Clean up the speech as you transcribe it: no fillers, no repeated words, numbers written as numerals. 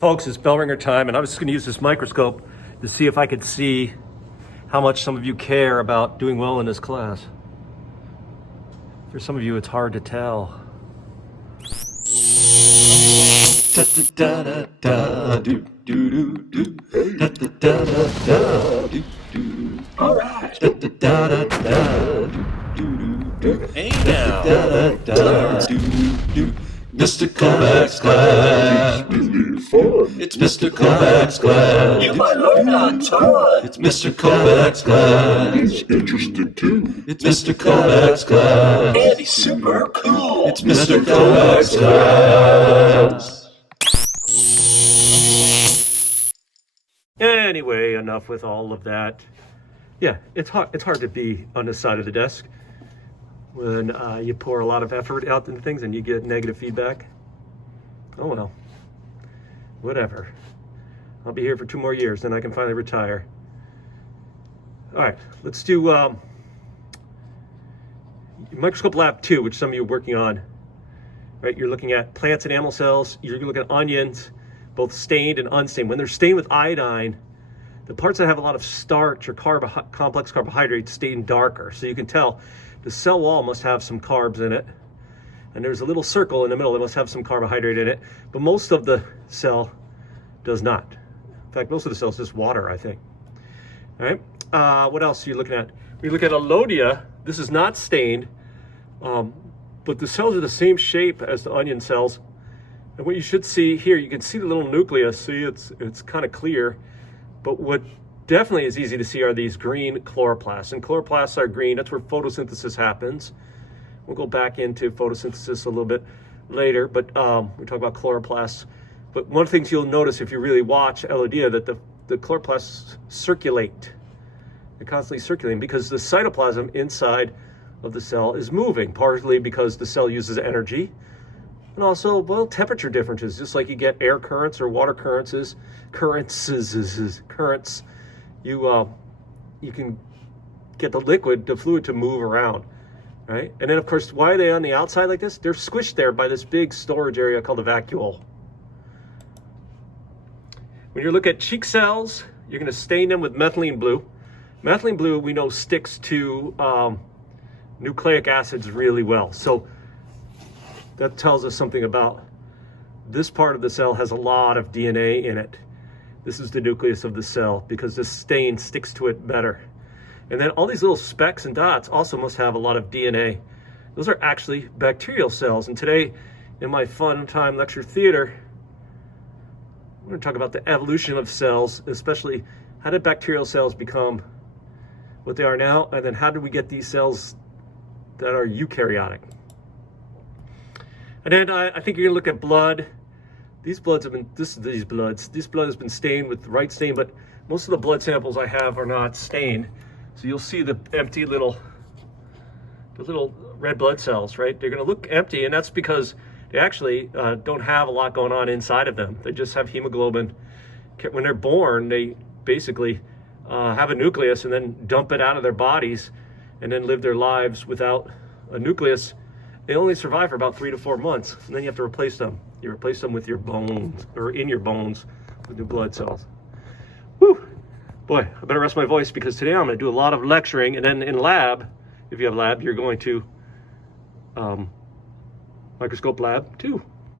Folks, it's Bellringer time, and I was just going to use this microscope to see if I could see how much some of you care about doing well in this class. For some of you, it's hard to tell. All right. Hey now. Mr. Kovacs class. It's Mr. Kovacs class. You might learn a ton. It's Mr. Kovacs class. He's interesting too. It's Mr. Kovacs class. And he's super cool. It's Mr. Kovacs class. Anyway, enough with all of that. Yeah, it's hard to be on this side of the desk when you pour a lot of effort out into things and you get negative feedback. Oh well, whatever. I'll be here for 2 more years, then I can finally retire. All right, let's do Microscope Lab 2, which some of you are working on. Right, you're looking at plants and animal cells. You're looking at onions, both stained and unstained. When they're stained with iodine, the parts that have a lot of starch or complex carbohydrates stain darker. So you can tell the cell wall must have some carbs in it. And there's a little circle in the middle that must have some carbohydrate in it. But most of the cell does not. In fact, most of the cell is just water, I think. All right. What else are you looking at? We look at Alodia. This is not stained, but the cells are the same shape as the onion cells. And what you should see here, you can see the little nucleus. See, it's kind of clear. But what definitely is easy to see are these green chloroplasts. And chloroplasts are green. That's where photosynthesis happens. We'll go back into photosynthesis a little bit later, but we talk about chloroplasts. But one of the things you'll notice if you really watch Alodia, that the chloroplasts circulate. They're constantly circulating because the cytoplasm inside of the cell is moving, partly because the cell uses energy, and also, well, temperature differences, just like you get air currents or water currents, you can get the liquid, the fluid to move around, right? And then, of course, why are they on the outside like this? They're squished there by this big storage area called the vacuole. When you look at cheek cells, you're going to stain them with methylene blue. Methylene blue, we know, sticks to nucleic acids really well. So that tells us something about this part of the cell has a lot of DNA in it. This is the nucleus of the cell because this stain sticks to it better. And then all these little specks and dots also must have a lot of DNA. Those are actually bacterial cells. And today, in my fun time lecture theater, I'm going to talk about the evolution of cells, especially how did bacterial cells become what they are now, and then how did we get these cells that are eukaryotic. And then I think you're gonna look at blood. These bloods have been, this blood has been stained with the right stain, but most of the blood samples I have are not stained. So you'll see the empty the little red blood cells, right? They're gonna look empty, and that's because they actually don't have a lot going on inside of them. They just have hemoglobin. When they're born, they basically have a nucleus and then dump it out of their bodies and then live their lives without a nucleus. They only survive for about 3 to 4 months, and then you have to replace them. You replace them with your bones, or in your bones, with new blood cells. Whew! Boy, I better rest my voice because today I'm going to do a lot of lecturing, and then in lab, if you have lab, you're going to Microscope Lab 2.